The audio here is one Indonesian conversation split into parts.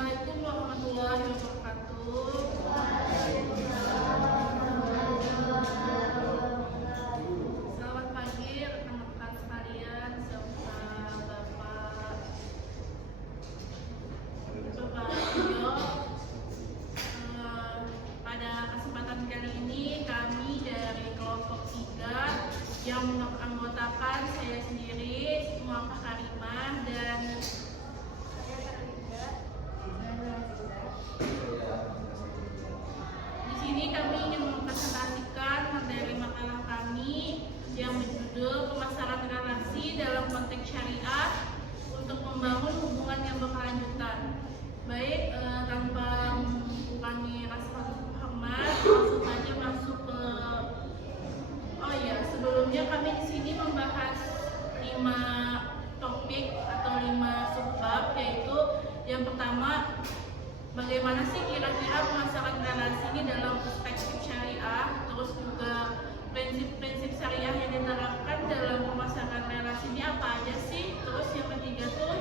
Assalamualaikum warahmatullahi wabarakatuh. Selamat pagi rekan-rekan sekalian serta Bapak Rio. Pada kesempatan kali ini kami dari kelompok 3 yang menganggotakan saya sendiri, Muhammad Karimah, dan di sini kami ingin mempresentasikan materi makalah kami yang berjudul Pemasaran Relasi dalam Konteks Syariah untuk Membangun Hubungan yang Berkelanjutan. Baik, tanpa mengurangi rasa hormat, langsung saja masuk ke sebelumnya kami di sini membahas 5 topik atau 5 subbab, yaitu yang pertama, bagaimana sih kira-kira pemasaran relasi ini dalam perspektif syariah, terus juga prinsip-prinsip syariah yang diterapkan dalam pemasaran relasi ini apa aja sih. Terus yang ketiga tuh,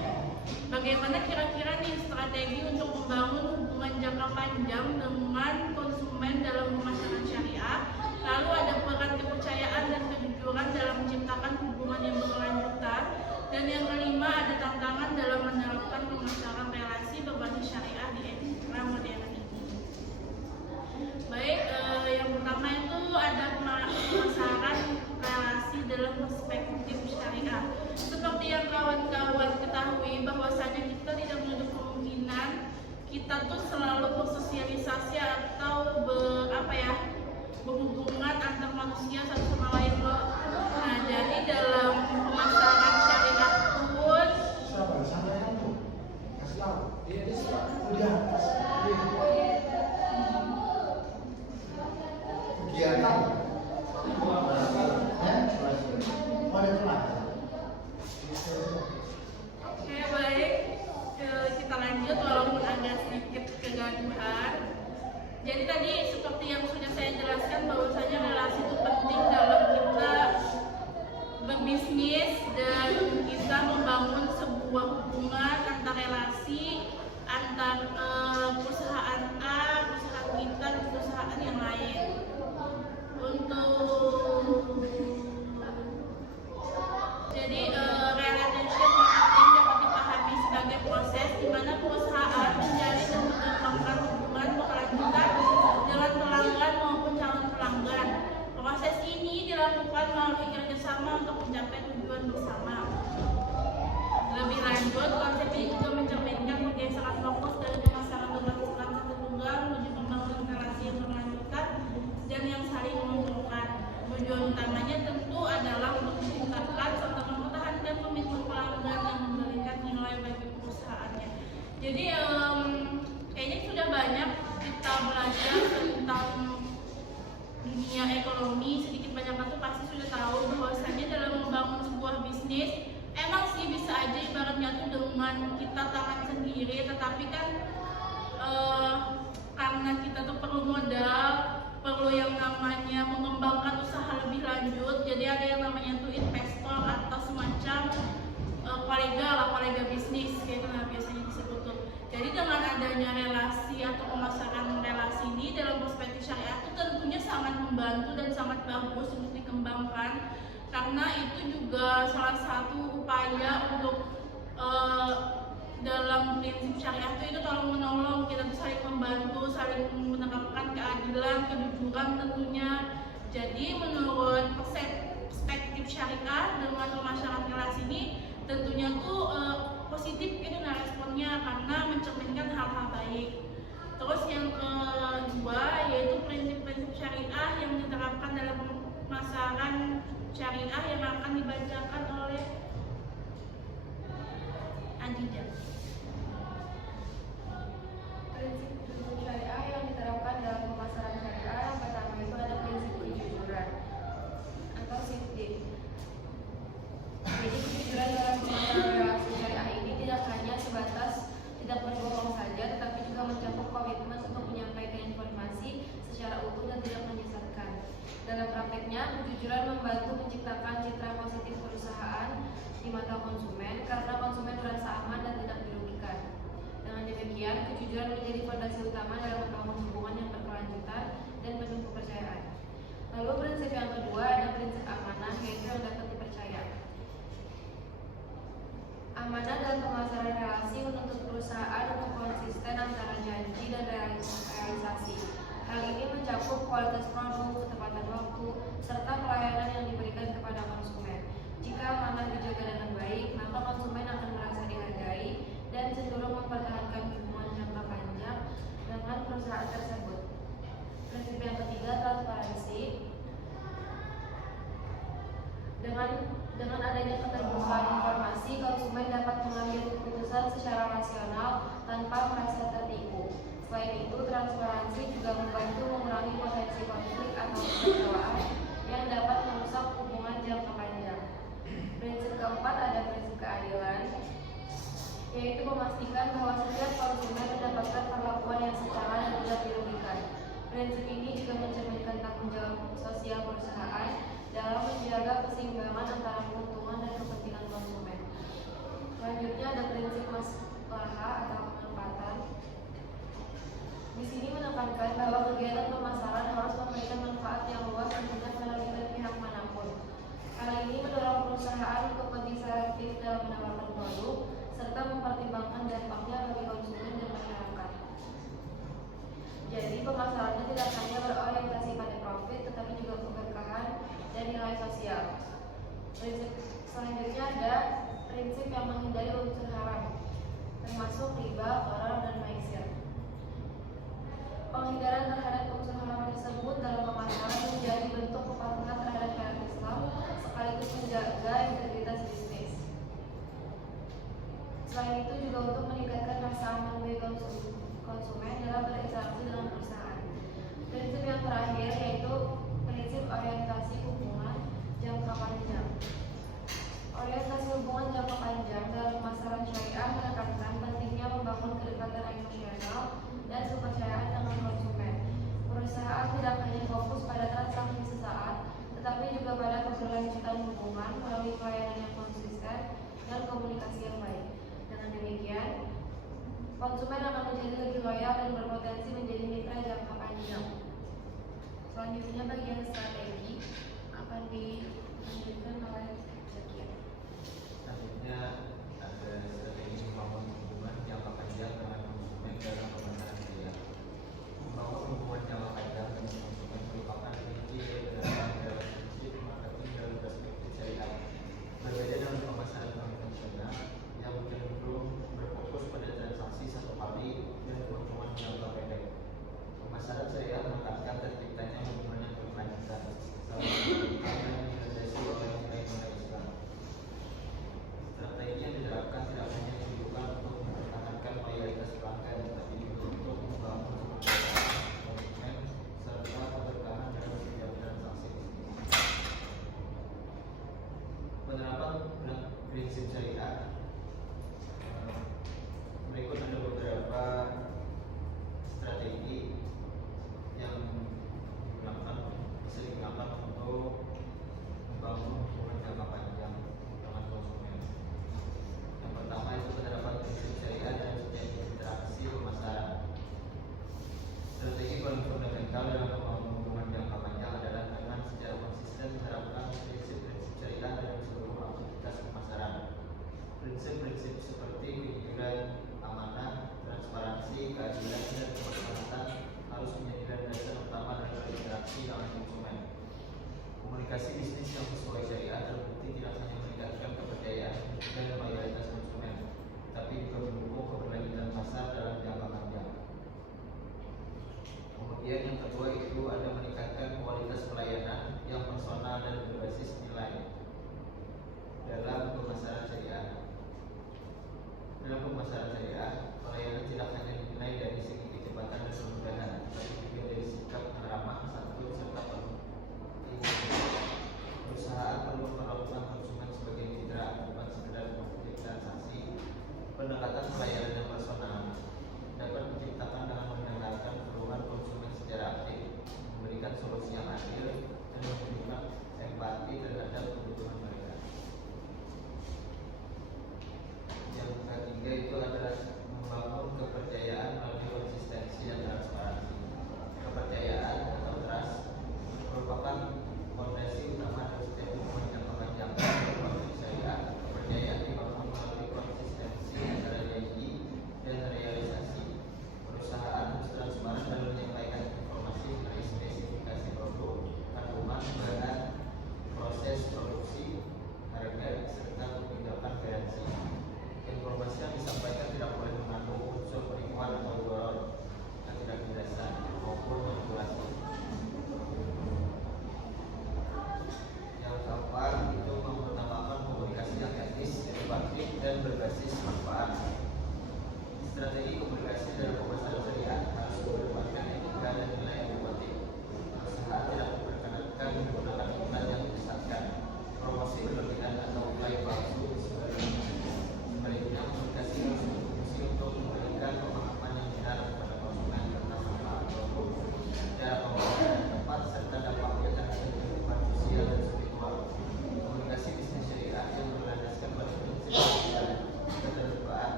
bagaimana kira-kira nih strategi untuk membangun hubungan jangka panjang dengan konsumen dalam pemasaran syariah. Lalu ada peran kepercayaan dan kejujuran dalam menciptakan hubungan yang berkelanjutan. Dan yang kelima, ada tantangan dalam menerapkan pemasaran relasi berbasis syariah di era modern ini. Baik, yang pertama itu ada pemasaran relasi dalam perspektif syariah. Seperti yang kawan-kawan ketahui, bahwasanya kita tidak menutup kemungkinan kita tuh selalu bersosialisasi atau berhubungan antar manusia satu sama lain loh. Nah, jadi dalam pemasaran syariah pun Oke, baik, kita lanjut walaupun agak sedikit kegaduhan. Jadi tadi seperti yang sudah saya jelaskan, bahwasanya relasi itu penting dalam kita berbisnis dan kita membangun sebuah hubungan antar relasi antar perusahaan A, perusahaan kita dan perusahaan yang lain. Jadi relationship marketing dapat dipahami sebagai proses di mana perusahaan menjalin dan mengembangkan hubungan berkelanjutan dengan pelanggan maupun calon pelanggan. Proses ini dilakukan melalui kerjasama untuk mencapai tujuan bersama. Lebih lanjut, konsep ini juga mencerminkan pergeseran fokus dari pemasaran berbasis transaksi tunggal menuju pembangunan relasi yang berkelanjutan dan yang saling menguntungkan. Tujuan utamanya tentu adalah untuk menciptakan serta mempertahankan komitmen pelanggan yang memberikan nilai bagi perusahaannya. Jadi kayaknya sudah banyak kita belajar tentang dunia ekonomi, sedikit banyak itu pasti sudah tahu bahwasanya dalam membangun sebuah bisnis emang sih bisa aja ibaratnya tuh dengan kita tangan sendiri, tetapi kan karena kita tuh perlu modal, perlu yang namanya mengembangkan usaha lebih lanjut. Jadi ada yang namanya tuh investor atau semacam kolega bisnis kayak itu biasanya disebut tuh. Jadi dengan adanya relasi atau pemasaran relasi ini dalam perspektif syariah itu tentunya sangat membantu dan sangat bagus untuk dikembangkan, karena itu juga salah satu upaya untuk dalam prinsip syariah itu tolong menolong, kita tuh saling membantu, saling menerapkan keadilan, kejujuran tentunya. Jadi menurut perspektif syariah dengan pemasaran relasi ini tentunya tuh positif itu responnya karena mencerminkan hal-hal baik. Terus yang kedua yaitu prinsip-prinsip syariah yang diterapkan dalam pemasaran syariah yang akan dibacakan oleh Adija. Prinsip syariah yang diterapkan dalam pemasaran syariah yang pertama itu ada prinsip kejujuran atau sifting. Jadi kejujuran dalam pemasaran relasi syariah ini tidak hanya sebatas tidak berbohong saja, tetapi juga mencakup komitmen untuk menyampaikan informasi secara utuh dan tidak menyesatkan. Dalam prakteknya, kejujuran membantu menciptakan citra positif perusahaan di mata konsumen karena konsumen merasa aman dan tidak dirugikan. Dengan demikian, kejujuran menjadi fondasi utama dalam membangun hubungan yang berkelanjutan dan penuh kepercayaan. Lalu prinsip yang kedua ada prinsip amanah, yaitu yang dapat dipercaya. Amanah dalam pemasaran relasi menuntut perusahaan untuk konsisten antara janji dan realisasi. Hal ini mencakup kualitas produk, ketepatan waktu, serta pelayanan yang diberikan kepada konsumen. Jika amanah dijaga dengan baik, maka konsumen akan merasa dihargai dan cenderung mempertahankan hubungan jangka panjang dengan perusahaan tersebut. Prinsip yang ketiga, transparansi. Dengan adanya keterbukaan informasi, konsumen dapat mengambil keputusan secara rasional tanpa merasa tertipu. Selain itu, transparansi juga membantu mengurangi potensi konflik atau kekecewaan yang dapat merusak hubungan jangka panjang. Prinsip keempat ada prinsip keadilan, yaitu memastikan bahwa setiap konsumen mendapatkan perlakuan yang setara dan tidak dirugikan. Prinsip ini juga mencerminkan tanggung jawab sosial perusahaan dalam menjaga keseimbangan antara keuntungan dan kepentingan konsumen. Selanjutnya ada prinsip maslahah atau kemanfaatan. Di sini menekankan bahwa kegiatan pemasaran harus memberikan manfaat yang luas dan tidak merugikan pihak manapun. Hal ini mendorong perusahaan untuk lebih selektif dalam menawarkan produk serta mempertimbangkan dampaknya bagi konsumen dan masyarakat. Jadi pemasarannya tidak hanya berorientasi pada profit, tetapi juga keberkahan dan nilai sosial. Prinsip selanjutnya ada prinsip yang menghindari unsur haram, termasuk riba, gharar, dan maisir. Penghindaran terhadap unsur haram tersebut dalam pemasaran menjadi bentuk kepatuhan terhadap syariat Islam sekaligus menjaga integritas bisnis. Selain itu juga untuk meningkatkan rasa aman bagi konsumen dalam berinteraksi dengan perusahaan. Prinsip yang terakhir yaitu prinsip orientasi hubungan jangka panjang. Orientasi hubungan jangka panjang dalam pemasaran syariah menekankan pentingnya membangun kedekatan emosional dan kepercayaan dengan konsumen. Perusahaan tidak hanya fokus pada transaksi sesaat, tetapi juga pada keberlanjutan hubungan melalui pelayanan yang konsisten dan komunikasi yang baik. Dengan demikian, konsumen akan menjadi lebih loyal dan berpotensi menjadi mitra jangka panjang. Selanjutnya bagian strategi akan dilanjutkan oleh Zakia. Selanjutnya ada strategi membangun hubungan jangka panjang dengan konsumen dalam pemasaran syariah. Membangun hubungan jangka panjang dengan konsumen merupakan kunci dalam prinsip marketing dalam perspektif syariah. Berbeda dengan pemasaran konvensional yang cenderung berfokus pada transaksi satu kali dan keuntungan jangka pendek. Pemasaran syariah menekankan terciptanya hubungan yang berkelanjutan, yang dilandasi oleh nilai-nilai Islam. Strategi yang diterapkan tidak hanya ditujukan untuk mempertahankan loyalitas pelanggan, tetapi juga untuk membangun kepercayaan konsumen serta keberkahan dalam setiap transaksi bisnis. Penerapan prinsip syariah. Berikut ada beberapa strategi yang bisa digunakan untuk membangun hubungan jangka panjang dengan konsumen. Yang pertama itu penerapan prinsip syariah dalam setiap interaksi pemasaran. Strategi paling fundamental dalam membangun hubungan jangka panjang adalah dengan secara konsisten menerapkan prinsip-prinsip syariah dalam seluruh aktivitas pemasaran. Prinsip-prinsip seperti kejujuran, amanah, transparansi, keadilan, dan kebermanfaatan harus menjadi landasan utama dalam berinteraksi dengan konsumen. Komunikasi bisnis yang sesuai syariah terbukti tidak hanya meningkatkan kepercayaan dan loyalitas konsumen, tapi juga mendukung keberlanjutan pasar dalam jangka panjang. Kemudian yang kedua itu ada meningkatkan kualitas pelayanan yang personal dan berbasis nilai dalam pemasaran syariah. Dalam pemasaran syariah, pelayanan tidak hanya dinilai dari segi kecepatan dan kemudahan, tapi juga dari sikap ramah, santun, serta penuh. Perusahaan perlu memperlakukan konsumen sebagai mitra, bukan sekedar pemilik transaksi. Pendekatan pelayanan yang personal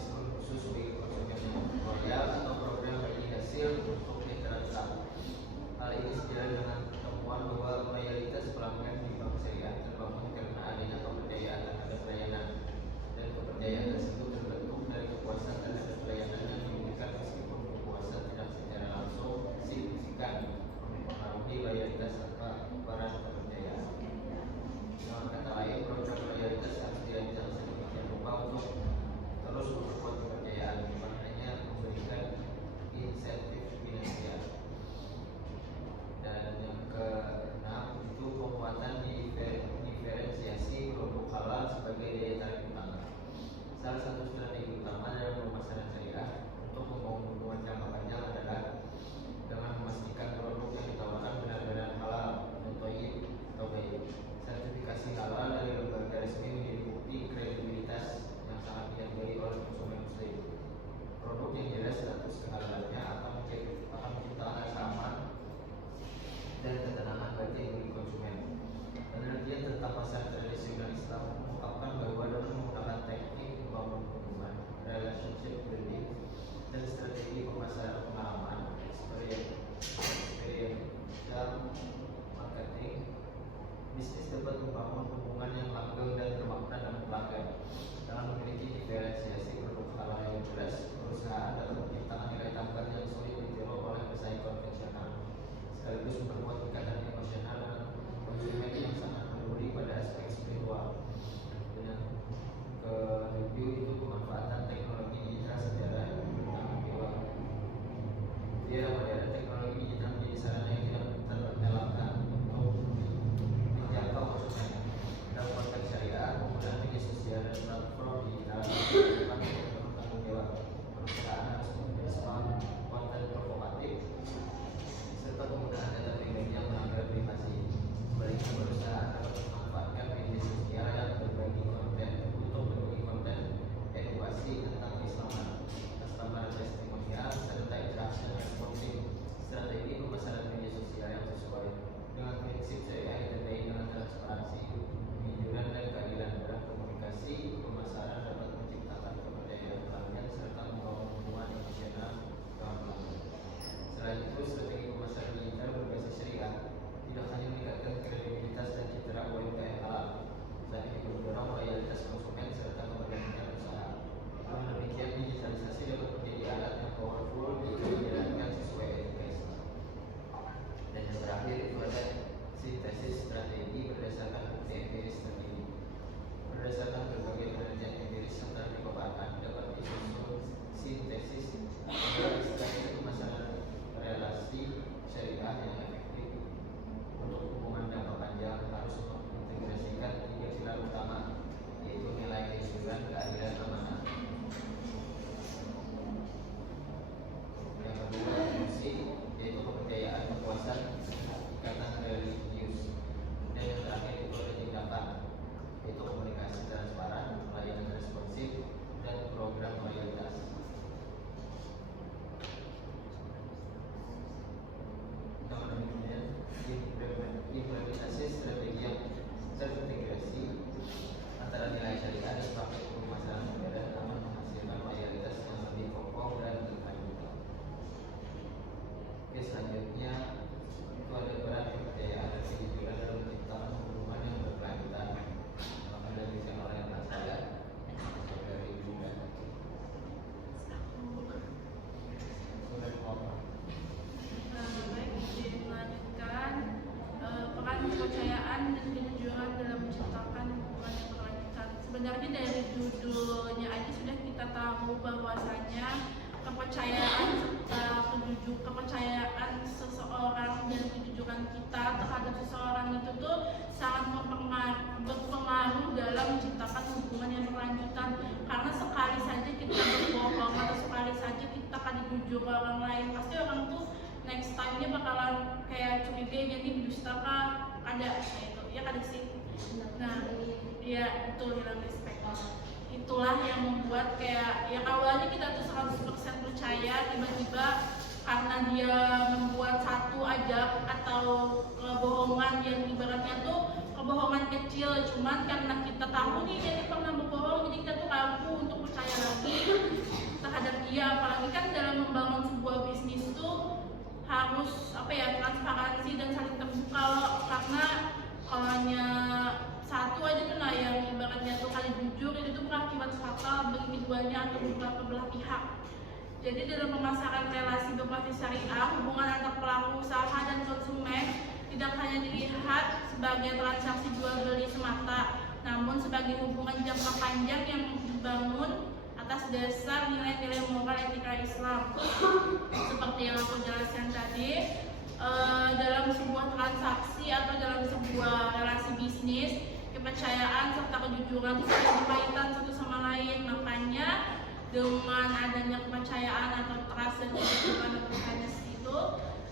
diskon khusus bagi konsumen yang loyal atau program bagi hasil untuk mitra tetap. Hal ini sejalan dengan temuan bahwa loyalitas pelanggan di bank syariah terbangun karena adanya kepercayaan terhadap layanan, dan kepercayaan tersebut terbentuk dari kepuasan terhadap layanan yang diberikan meskipun kepuasan tidak secara langsung signifikan mempengaruhi loyalitas serta peran kepercayaan. Dengan kata lain, program loyalitas harus dirancang sedemikian rupa untuk terus memperkuat kepercayaan, bukan hanya memberikan insentif finansial. Dan yang keenam itu penguatan diferensiasi produk halal sebagai daya tarik utama. Salah satu strategi utama dalam pemasaran syariah untuk membangun hubungan jangka panjang adalah dengan memastikan produk yang ditawarkan benar-benar halal dan thayyib atau baik. Sertifikasi halal dari lembaga resmi menjadi bukti kredibilitas yang sangat dihargai oleh konsumen muslim. Produk yang jelas status kehalalannya akan menciptakan rasa aman dan ketenangan batin bagi konsumen. Penelitian tentang pasar tradisional Islam mengungkapkan bahwa dengan menggunakan teknik membangun hubungan, relationship building, dan strategi pemasaran pengalaman, experiential marketing, bisnis dapat membangun hubungan yang langgeng dan bermakna dengan pelanggan. Dengan memiliki diferensiasi produk halal yang jelas, perusahaan dapat menciptakan nilai tambah yang sulit ditiru oleh pesaing konvensional, sekaligus memperkuat ikatan emosional dengan konsumen yang sangat peduli pada aspek spiritual. Dan yang ketujuh itu pemanfaatan teknologi digital secara bertanggung jawab. Biar modern teknologi digital menjadi sarana yang tidak terelakkan untuk menjangkau konsumen. Dalam konteks syariah, penggunaan media sosial dan platform digital bukan bertanggung jawab. Perusahaan harus memberi konten provokatif serta penggunaan data pribadi yang melanggar privasi. Sebaliknya, perusahaan dapat memanfaatkan media sosial yang berbagi konten untuk berbagi konten edukasi tentang keislaman, customer testimonial, serta interaksi responsif. Strategi pemasaran media sosial yang sesuai dengan prinsip syariah ditandai dengan transparansi, kejujuran, dan keadilan dalam komunikasi. Pemasaran dapat menciptakan kepercayaan pelanggan serta membangun hubungan emosional dengan pelanggan. Selain itu, strategi pemasaran digital berbasis syariah tidak hanya meningkatkan kredibilitas dan citra UMKM halal, tetapi juga mendorong loyalitas konsumen serta keberlangsungan usaha. Dengan demikian, digitalisasi dapat menjadi alat yang powerful jika dijalankan sesuai etika Islam. Dan yang terakhir itu ada sintesis strategi berdasarkan bukti empiris terkini. Berdasarkan berbagai penelitian empiris yang telah dikemukakan, dapat disusun sintesis strategi pemasaran relasi syariah yang efektif untuk hubungan jangka panjang harus mengintegrasikan 3 pilar utama, yaitu nilai kejujuran, keadilan, amanah. Yang kedua, fungsi, yaitu kepercayaan, kepuasan, ikatan religius. Dan yang terakhir itu ada tindakan, yaitu komunikasi transparan, pelayanan responsif, dan program loyalitas. Dengan demikian, implementasi strategi yang terintegrasi antara nilai syariah dan praktik pemasaran modern akan menghasilkan loyalitas yang lebih kokoh dan berkelanjutan. Oke, selanjutnya itu ada peran kepercayaan dan kejujuran dalam menciptakan hubungan yang berkelanjutan. Akan diberikan oleh anak saya, saudari Bunda. Baik, dilanjutkan peran kepercayaan dan kejujuran dalam menciptakan hubungan yang berkelanjutan. Sebenarnya dari judulnya aja sudah kita tahu bahwasanya kepercayaan seseorang dan kejujuran kita terhadap seseorang itu tuh sangat berpengaruh dalam menciptakan hubungan yang berkelanjutan. Karena sekali saja kita berbohong atau sekali saja kita akan jujur ke orang lain, pasti orang tuh next time-nya bakalan kayak curiga, jadi dusta kah, ada itu ya kan sih. Nah, ya betul, hilang respect. Itulah yang membuat kayak ya awalnya kita tuh 100% percaya, tiba-tiba karena dia membuat satu aja atau kebohongan yang ibaratnya tuh kebohongan kecil, cuman karena kita tahu nih dia pernah berbohong, jadi kita tuh ragu untuk percaya lagi terhadap dia. Apalagi kan dalam membangun sebuah bisnis tuh harus transparansi dan saling terbuka loh. Karena kalau hanya satu aja tuh nah yang ibaratnya tuh kali jujur itu tuh berakibat fatal bagi keduanya atau beberapa belah pihak. Jadi dalam pemasaran relasi berbasis syariah, hubungan antar pelaku usaha dan konsumen tidak hanya dilihat sebagai transaksi jual beli semata, namun sebagai hubungan jangka panjang yang dibangun atas dasar nilai-nilai moral etika Islam. Seperti yang aku jelaskan tadi, dalam sebuah transaksi atau dalam sebuah relasi bisnis, kepercayaan serta kejujuran itu saling berkaitan satu sama lain. Makanya dengan adanya kepercayaan atau trust dan kejujuran atau honesty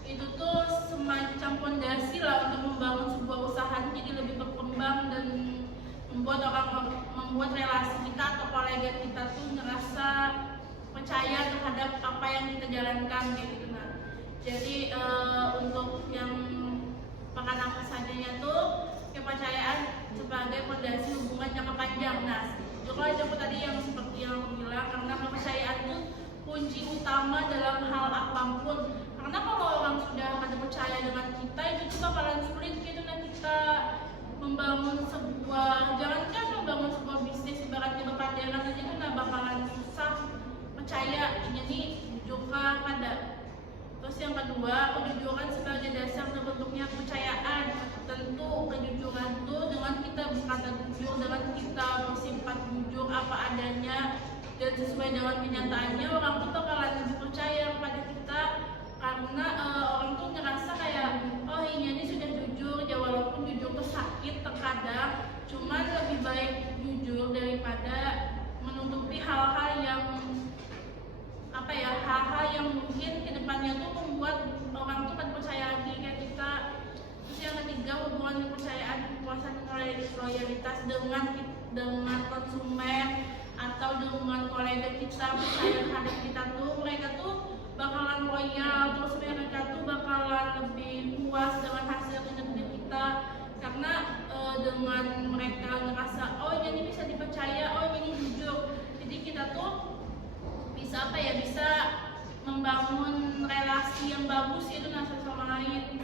itu tuh semacam fondasi lah untuk membangun sebuah usaha jadi lebih berkembang dan membuat relasi kita atau kolega kita tuh ngerasa percaya terhadap apa yang kita jalankan gitu. Nah, jadi untuk yang pekan apa sajanya tuh kepercayaan sebagai fondasi hubungan jangka panjang. Nah, juga aku tadi yang seperti yang aku bilang, karena kepercayaan itu kunci utama dalam hal apapun. Karena kalau orang sudah ada percaya dengan kita, itu tuh bakalan sulit gitu nah kita membangun sebuah, jangankan membangun sebuah bisnis ibaratnya berpacaran aja itu nah bakalan susah percaya. Jadi jujurkah pada. Terus yang kedua, kejujuran sebagai dasar terbentuknya kepercayaan. Tentu kejujuran itu dengan kita berkata jujur, dengan kita bersifat jujur apa adanya dan sesuai dengan kenyataannya, orang tuh bakalan lebih percaya kepada kita. Karena orang tuh ngerasa kayak, oh ini sudah jujur ya, walaupun jujur tuh sakit terkadang, cuman lebih baik jujur daripada menutupi hal-hal yang hal-hal yang mungkin kedepannya tuh membuat orang tuh kan percaya lagi kayak kita. Terus yang ketiga, hubungan kepercayaan, kepuasan loyalitas dengan konsumen atau dengan kolega kita percaya terhadap kita tuh, mereka tuh bakalan loyal, terus mereka tuh bakalan lebih puas dengan hasil kinerja kita. Karena dengan mereka ngerasa oh ini bisa dipercaya, oh ini jujur, jadi kita tuh bisa bisa membangun relasi yang bagus itu satu sama lain.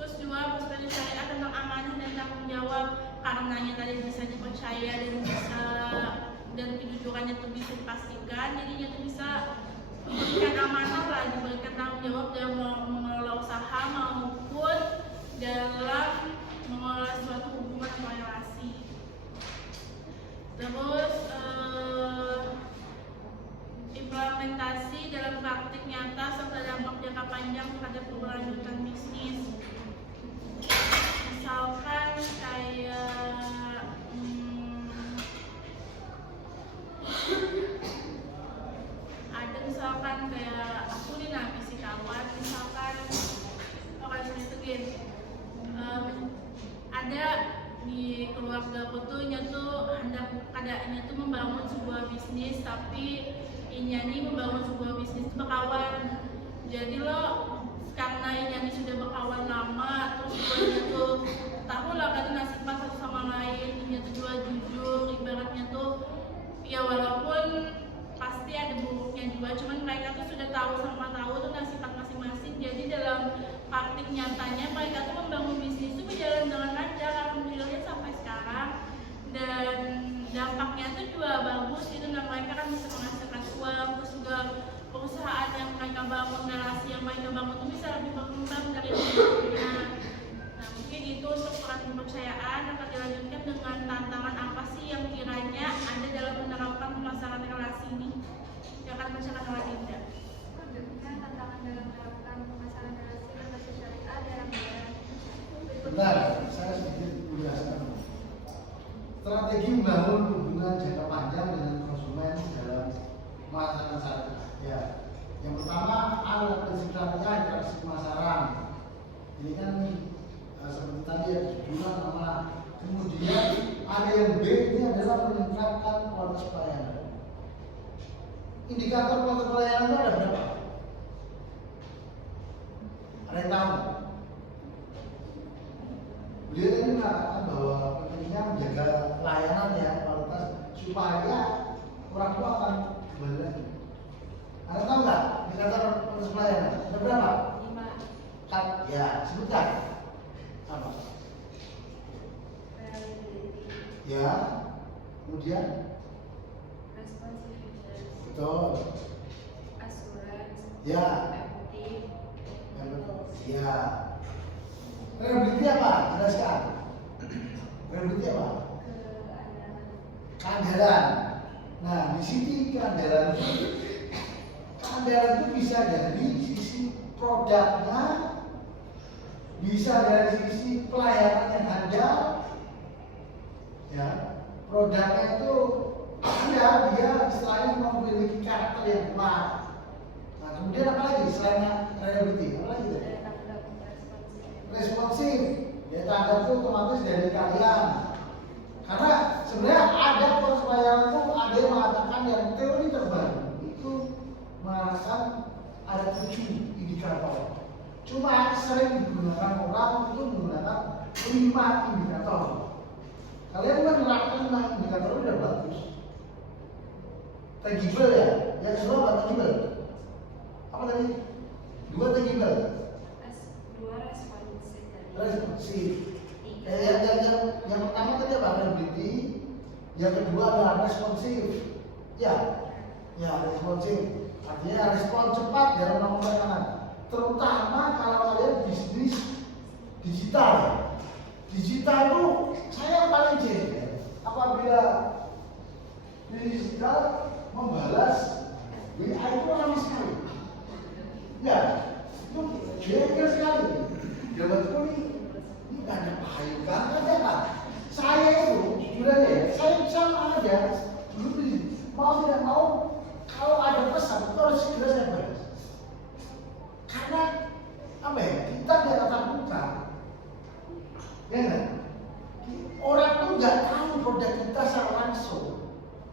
Terus juga perspektif syariat tentang amanah dan tanggung jawab, karenanya tadi bisa dipercaya dan kejujurannya itu bisa dipastikan, jadinya itu bisa diberikan amanah lah, diberikan tanggung jawab dalam mengelola usaha maupun dalam mengelola suatu hubungan atau relasi. Terus implementasi dalam praktik nyata serta dampak jangka panjang terhadap keberlanjutan bisnis. Misalkan kayak misalkan kayak aku nih fisikawan, misalkan itu gini, ada di keluarga aku tuh hendak keadaannya tuh membangun sebuah bisnis, tapi Inyani membangun sebuah bisnis berkawan. Jadi karena Inyani sudah berkawan lama, terus duanya tuh tahu lah kan nasib satu sama lain, Inyani tuh juga jujur, ibaratnya tuh ya walaupun pasti ada buruknya juga, cuman mereka tuh sudah tahu tuh nasib masing-masing. Jadi dalam praktik nyatanya mereka tuh membangun bisnis itu berjalan dengan lancar, alhamdulillah sampai sekarang, dan dampaknya tuh juga bagus itu. Nah, mereka kan bisa menghasilkan uang, terus juga perusahaan yang mereka bangun, relasi yang mereka bangun itu bisa lebih berkembang dari sebelumnya. Nah, mungkin itu untuk peran kepercayaan. Akan dilanjutkan dengan tantangan apa sih yang kiranya ada dalam menerapkan pemasaran relasi ini. Yang akan bacakan oleh Dinda. Tantangan dalam menerapkan pemasaran relasi berbasis syariah dalam negara. Bentar, saya sedikit menjelaskan. Strategi membangun hubungan jangka panjang dengan konsumen dalam pemasaran syariah. Ya, yang pertama adalah prinsip syariah interaksi pemasaran. Ini kan seperti tadi ya, kejujuran sama. Kemudian ada yang B, ini adalah meningkatkan kualitas pelayanan. Indikator kualitas pelayanan itu ada berapa? Ada yang tahu? beliau tadi mengatakan bahwa pentingnya menjaga layanan ya, kualitas supaya orang tua akan kembali lagi. Anda tahu nggak indikator kualitas pelayanan? Ada berapa? 5. Kan, ya sebutkan. Apa? Reliability, Ya, kemudian responsiveness, betul. assurance, Ya, empathy, ya. Reliability apa? Jelaskan. Reliability apa? keandalan, Keandalan. Nah, di sini keandalan itu bisa dari sisi produknya, bisa dari sisi pelayanan yang handal. Ya, produknya itu dia istilahnya memiliki karakter yang kuat. Nah, kemudian apa lagi selain reliability? Apa lagi? tanggap, responsif, Responsif. Ya, tanggap itu otomatis dari kalian. Karena sebenarnya ada proses pelayanan itu ada yang mengatakan yang teori terbaru itu mengatakan ada 7 indikator. Cuma sering digunakan orang itu menggunakan 5 indikator. Kalian menerapkan 5 indikator itu udah bagus. Tangible ya, yang kedua apa tangible? Apa tadi? 2 tangible. 2 responsif, Responsif. 3 Yang pertama tadi apa? Reliability. Yang kedua adalah responsif. Ya, responsif. Artinya respon cepat dalam melakukan pelayanan. Terutama kalau kalian bisnis digital. Digital itu saya paling jengkel apabila bisnis digital membalas WA itu lama sekali. Ya, itu jengkel sekali. Jawabanku ini nggak ada pahayu kan? Ada kan? Saya itu jujur aja ya, saya sama aja dulu mau tidak mau kalau ada pesan itu harus segera saya balas. Karena apa ya? Kita nggak tatap muka, ya kan? Orang tuh nggak tahu produk kita secara langsung,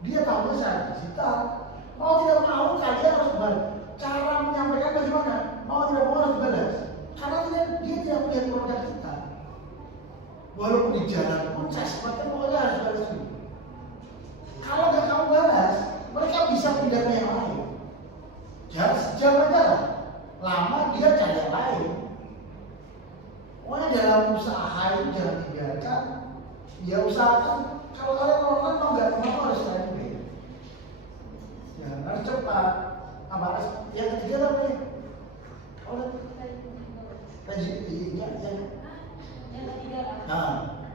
dia tahu secara digital. Mau tidak mau kalian harus balas. Cara menyampaikan bagaimana? Mau tidak mau harus balas. Karena dia tidak punya produk kita. Walaupun di jalan pun saya seperti pokoknya harus balas dulu. Kalau nggak kamu balas, mereka bisa pindah ke yang lain. Jangan sejam aja lah. Lama dia cari yang lain. Pokoknya dalam usaha itu jangan dibiarkan. Ya usahakan kalau kalian online mau nggak mau harus lain. Ya harus cepat. Apa yang ketiga apa nih? Oh, yang ketiga nah,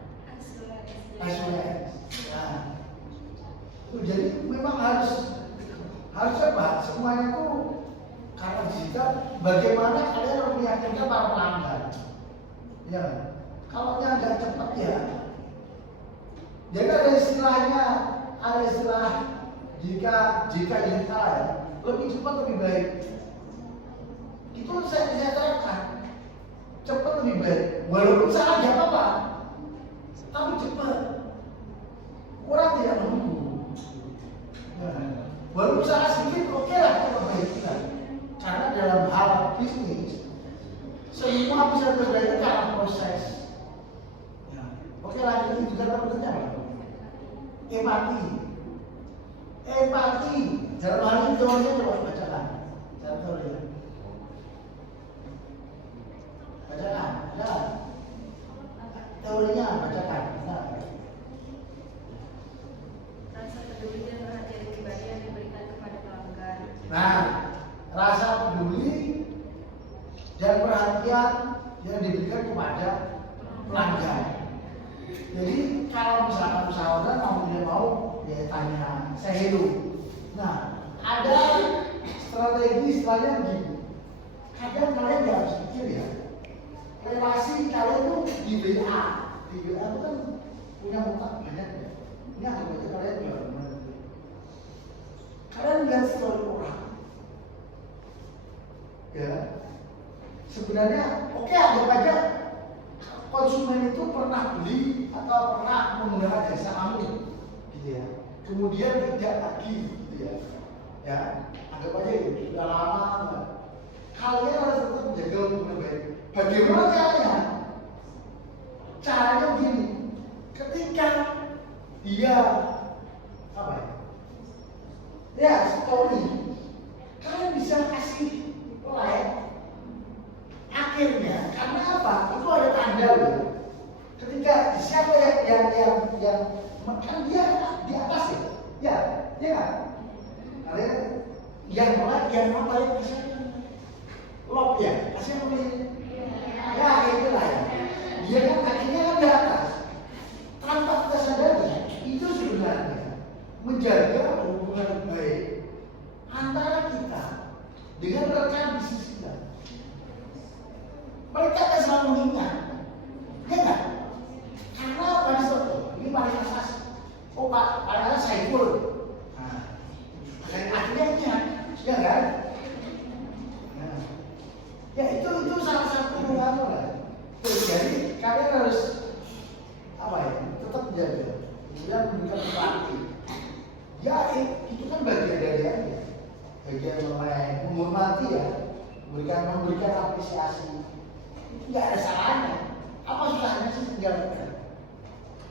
assurance. Nah, itu jadi memang harus cepat. Semuanya itu karena digital. Bagaimana kalian harus meyakinkan para pelanggan? Ya, kalau yang nggak cepat ya. Jadi ada istilah jika ini salah ya, lebih cepat lebih baik. Itu saya terapkan. Cepat lebih baik. Walaupun salah nggak apa-apa, tapi cepat. Orang tidak menunggu. Nah, walaupun salah sedikit, oke lah kita perbaikikan. Karena dalam hal bisnis, semua bisa terjadi karena proses. Nah, oke lah ini juga terpenting apa? Empati. Dalam hal ini teorinya coba bacakan. Dalam teorinya. Bacakan. Nah, teorinya bacakan. Nah. Rasa peduli dan perhatian pribadi yang diberikan kepada pelanggan. Nah, rasa peduli dan perhatian yang diberikan kepada pelanggan. Jadi kalau misalkan usahawan mau dia mau dia tanya saya hello. Nah, ada strategi istilahnya begini. Kadang kalian nggak harus pikir ya. Relasi kalian tuh di WA itu kan punya utang banyak ya. Ini anggap aja kalian jual rumah. Kalian lihat story orang. Ya, sebenarnya oke anggap aja konsumen itu pernah beli atau pernah menggunakan jasa kamu, gitu ya. Kemudian tidak lagi, gitu ya. Ya, anggap aja itu sudah lama. Kalian harus tetap menjaga hubungan baik. Bagaimana caranya? caranya begini, ketika dia apa ya story, kalian bisa kasih like akhirnya, karena apa? Itu ada tanda loh. Ketika siapa yang kan dia di atas ya, ya kan? Kalian yang mulai kasih love ya, kasih ya itulah ya. Dia kan akhirnya kan di atas. Tanpa kita sadari, itu sebenarnya menjaga hubungan baik antara kita dengan rekan bisnis kita. Mereka akan selalu mengingat, ya kan? Karena pada suatu ini paling atas, oh pak, paling atas Saiful. Nah, dari akhirnya, ya kan? Nah, ya itu salah satu apa lah. Jadi kalian harus apa ya? Tetap menjaga, kemudian memberikan empati. Ya itu kan bagian dari Anda, bagian menghormati ya, memberikan apresiasi. Nggak ada salahnya. Apa susahnya sih tinggal.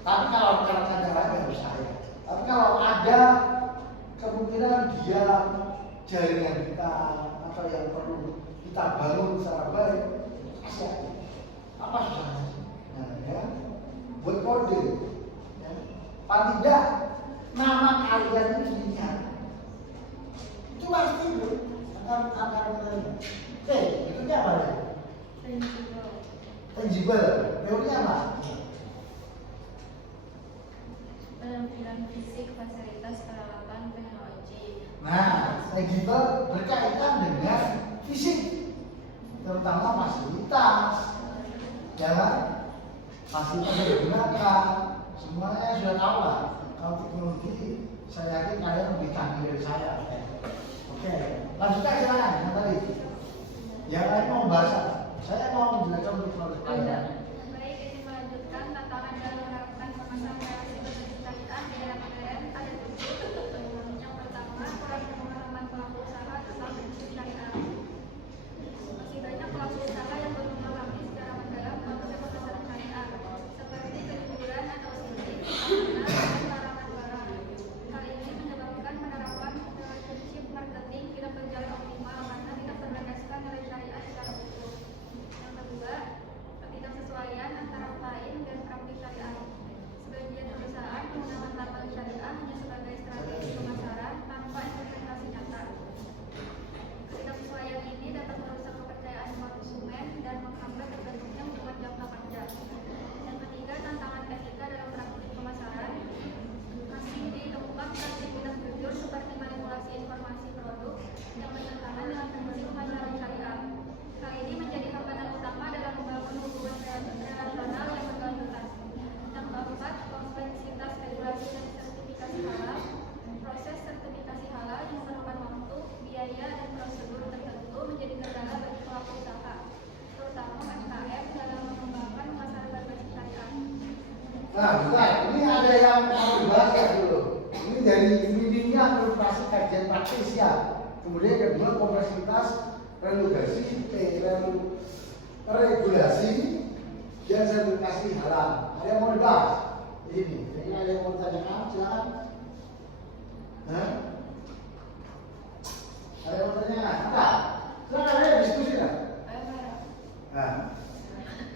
Tapi kalau rekan-rekan yang lain nggak usah ya. Tapi kalau ada kemungkinan dia jaringan kita atau yang perlu kita bangun secara baik, kasih aja. Apa susahnya sih? Nah, ya, buat kode. Ya. Paling tidak nama kalian itu dilihat. Itu pasti itu akan menerima. Oke, itu apa ya? Tangible. Teorinya apa? Penampilan fisik, fasilitas, peralatan, teknologi. Nah, tangible berkaitan dengan fisik, terutama fasilitas, ya kan? Fasilitas yang digunakan, semuanya sudah tahu lah. Kalau teknologi, saya yakin kalian lebih canggih dari saya. Oke, lanjutkan silakan yang tadi. Yang lain mau bahas apa? Saya mau menjelaskan untuk kalian. Baik, ini melanjutkan tantangan dalam menerapkan pemasaran relasi berkelanjutan di daerah modern ada 7. Yang pertama, kurangnya pemahaman pelaku usaha tentang prinsip syariah. Masih banyak pelaku usaha yang belum memahami secara mendalam konsep pemasaran syariah, seperti kejujuran atau sidik, keamanan, dan larangan barang. Hal ini menyebabkan penerapan relationship marketing tidak berjalan optimal karena tidak berlandaskan nilai syariah secara utuh. Yang kedua, ketidaksesuaian antara klaim dan praktik syariah. Sebagian perusahaan menggunakan label syariah hanya sebagai strategi pemasaran tanpa implementasi nyata. Ketidaksesuaian ini dapat merusak kepercayaan konsumen dan menghambat terbentuknya hubungan jangka panjang. Yang ketiga, tantangan etika dalam praktik pemasaran. Masih ditemukan praktik tidak jujur seperti manipulasi informasi produk yang bertentangan dengan prinsip pemasaran syariah. Hal ini menjadi hambatan utama dalam membangun hubungan relasional yang berkelanjutan. Yang keempat, kompleksitas regulasi dan sertifikasi halal. Proses sertifikasi halal yang memerlukan waktu, biaya, dan prosedur tertentu menjadi kendala bagi pelaku usaha, terutama UMKM dalam mengembangkan pemasaran berbasis syariah. Nah, bentar. Ini ada yang mau dibahas ya dulu. Ini dari minimnya administrasi kajian praktis ya. Kemudian kedua kompleksitas regulasi dan sertifikasi halal. Ada yang mau dibahas? Ini. Jadi ada yang mau tanyakan, silakan. Hah? Ada yang mau tanyakan? Ada. Silakan ada diskusi kan? Nah,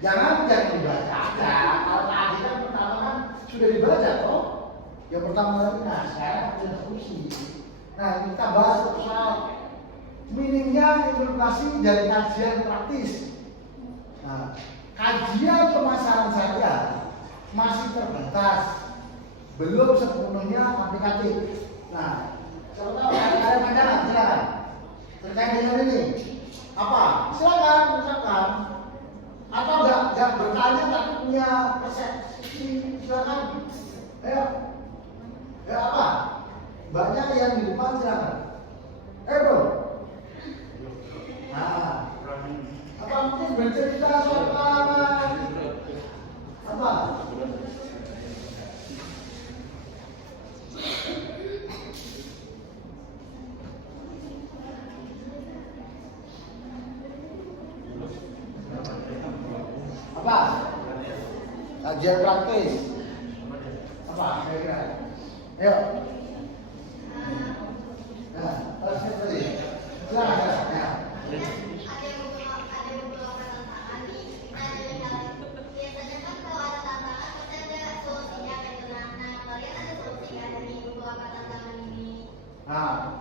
jangan dibaca aja. Kalau tadi kan pertama kan sudah dibaca toh. Yang pertama tadi, nah sekarang ada diskusi. Nah kita bahas soal minimnya implementasi dari kajian praktis. Nah, kajian pemasaran saja masih terbatas, belum sepenuhnya aplikatif. Nah, siapa tahu ada pandangan, silakan terkait dengan ini. Apa? Silakan ucapkan. Atau nggak bertanya tapi punya persepsi, silakan. Ayo, ya apa? Banyak yang di depan, silakan. Bro. Nah, apa mungkin bercerita soal apa? Apa? kajian praktis. Apa kira-kira? Ayo. Nah, terus tadi. Silakan. Ya. Nah,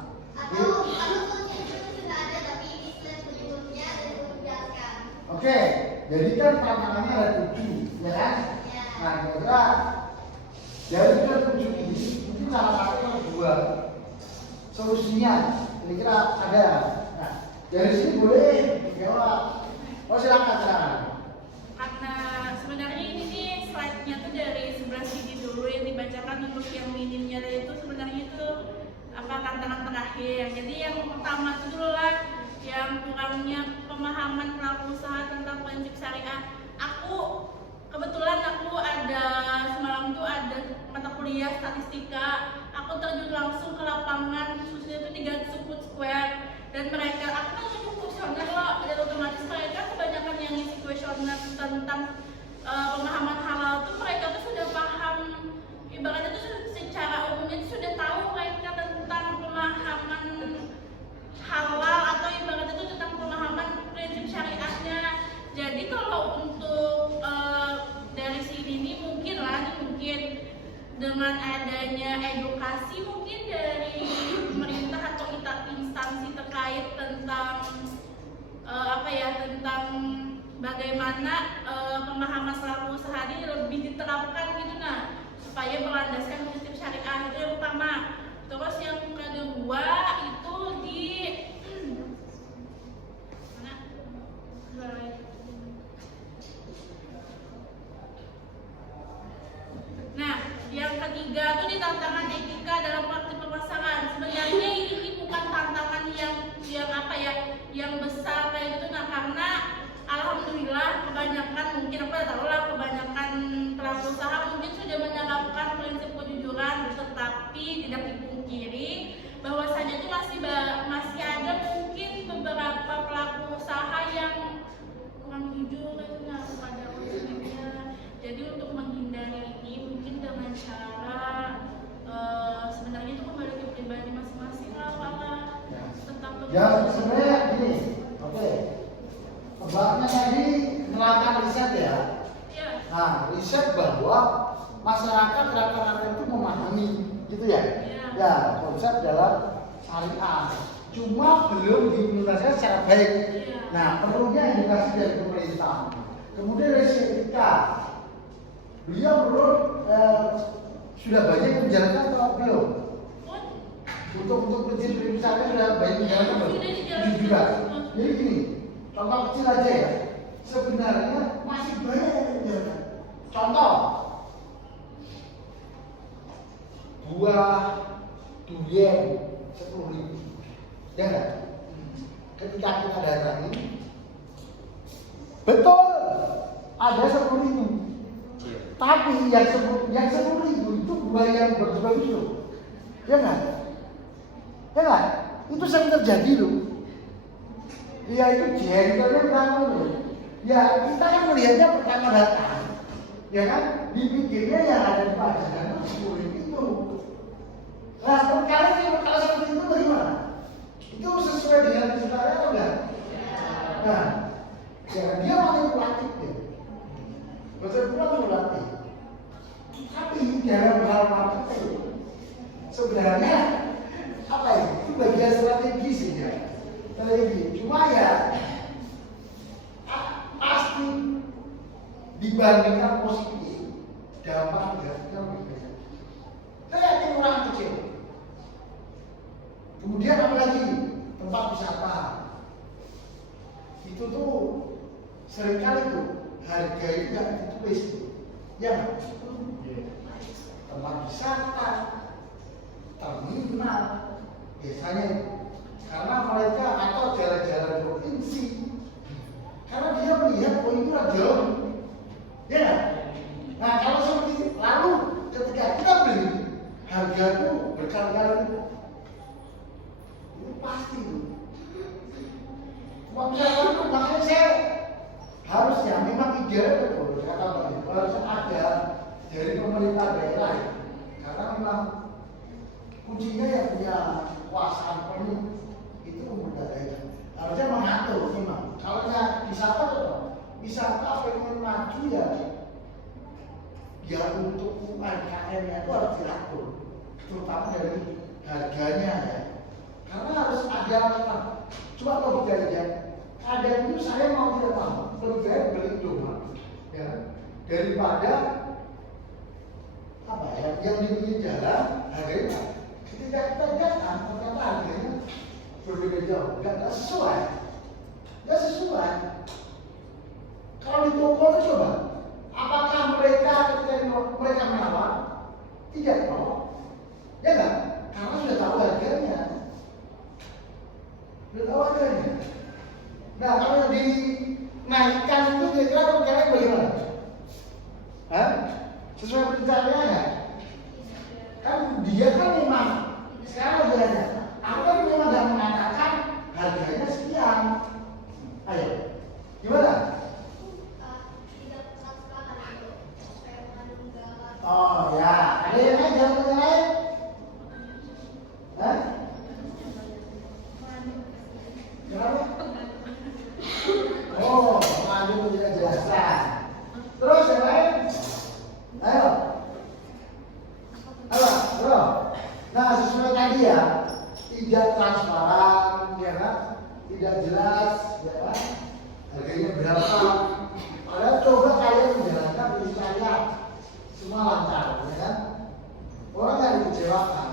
oke, jadi kan tantangannya ada 7, ya kan? Nah, kira-kira dari ke-7 ini mungkin salah satu atau 2 solusinya kira-kira ada. Nah, dari sini boleh jawab. Oh, silakan. Karena sebenarnya ini nih slide-nya tuh dari sebelah sini dulu yang dibacakan, untuk yang minimnya itu sebenarnya itu tantangan terakhir. Jadi yang pertama itu dulu lah, yang kurangnya pemahaman pelaku usaha tentang prinsip syariah. Kebetulan aku ada semalam tuh ada mata kuliah statistika. Aku terjun langsung ke lapangan, khususnya itu 300 foot square, dan mereka aku kan ngisi kuesioner loh, dan otomatis mereka kebanyakan yang ngisi kuesioner tentang pemahaman halal tuh mereka tuh sudah paham, ibaratnya tuh secara umumnya tuh sudah tahu mereka tentang pemahaman halal atau ibaratnya tuh tentang pemahaman prinsip syariahnya. Jadi kalau untuk dari sini nih mungkin dengan adanya edukasi mungkin dari pemerintah atau instansi terkait tentang tentang bagaimana pemahaman pelaku usaha ini lebih diterapkan gitu, nah supaya berlandaskan prinsip syariah, itu yang pertama. Terus yang kedua itu di mana? Nah, yang ketiga itu di tantangan etika dalam praktik pemasaran. Sebenarnya ini bukan tantangan yang besar kayak gitu, nah karena alhamdulillah kebanyakan kebanyakan pelaku usaha mungkin sudah menerapkan prinsip kejujuran, tetapi tidak dipungkiri bahwasanya itu masih ada mungkin beberapa pelaku usaha yang kurang jujur pada konsumennya. Jadi untuk menghindari ini mungkin dengan cara sebenarnya itu kembali ke pribadi masing-masing lah tentang ya sebenarnya gini, oke. Mbaknya tadi melakukan riset ya. Nah, riset bahwa masyarakat rata-rata itu memahami, gitu ya. Ya, konsep dalam syariah. Cuma belum diimplementasikan secara baik. Nah, perlunya edukasi dari pemerintah. Kemudian dari etika. Beliau sudah banyak menjalankan atau belum? Untuk prinsip-prinsip syariah sudah banyak menjalankan belum? Juga. Jadi gini, contoh kecil aja ya. Sebenarnya masih banyak yang menjalankan. Contoh, buah durian 10.000, ya kan? Ketika kita datangi, betul ada 10.000. Tapi yang 10.000 itu buah yang bagus-bagus loh, ya nggak? Ya nggak? Itu sering terjadi loh. Ya itu jengkelnya berapa loh? Ya kita kan melihatnya pertama datang, ya kan? Dipikirnya yang ada di pajangan itu 10.000 itu. Nah kalau seperti itu bagaimana? Itu sesuai dengan kesukaan atau enggak? Nah, ya dia manipulatif ya. Manipulatif. Tapi dalam hal marketing sebenarnya apa ya? Itu bagian strategi sih ya. Strategi. Cuma ya pasti dibandingkan positif, dampak negatifnya lebih banyak. Kreatif orang kecil. Kemudian apalagi tempat wisata itu tuh seringkali tuh harga itu nggak ditulis tuh, ya nggak? Tempat wisata, terminal biasanya karena mereka atau jalan-jalan provinsi, karena dia melihat oh itu jauh, ya nggak? Nah kalau seperti itu, lalu ketika kita beli harga itu berkali-kali itu pasti tuh. Makanya saya harusnya memang ideal betul kata Bang, harus ada dari pemerintah daerah ya. Karena memang kuncinya yang punya kekuasaan penuh itu pemerintah daerah. Harusnya mengatur memang. Kalau wisata tuh, wisata pengen maju ya untuk UMKM-nya itu harus diatur, terutama dari harganya ya. Karena harus ada coba logikanya. Kadang itu saya mau tidak mau lebih baik beli domba ya daripada apa ya yang di pinggir jalan harganya ketika kita datang ternyata harganya berbeda jauh, nggak sesuai. Kalau di toko itu coba, apakah mereka ketika mereka menawar tidak mau? Ya nggak? Karena sudah tahu harganya. Nah, kalau yang dinaikkan itu kira-kira harganya bagaimana? Hah? Sesuai perencanaan ya? Kan dia kan memang sekarang dia ada. Aku kan memang nggak mengatakan harganya sekian. Ayo, gimana? Oh ya, ada yang lain? Jangan yang lain? Hah? Kenapa? Oh, maju tidak jelaskan. Terus yang lain? Ayo. Bro. Nah, sesuai tadi ya, tidak transparan, ya kan? Tidak jelas, ya kan? Harganya berapa? Padahal coba kalian menjalankan misalnya semua lancar, ya kan? Orang nggak dikecewakan.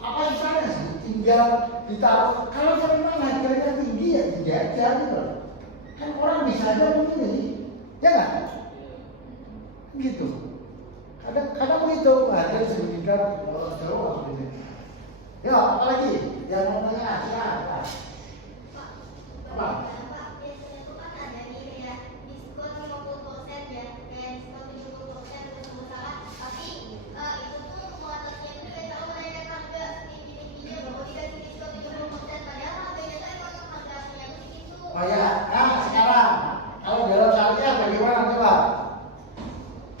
Apa susahnya sih? Tinggal ditaruh. Kalau memang harganya tinggi ya tinggi aja gitu. Kan orang bisa aja memilih, ya nggak? Gitu. Kadang begitu, harga sedemikian jauh gitu. Ya, apalagi yang mau tanya siapa? Apa? Oh ya, nah sekarang kalau dalam syariah bagaimana coba?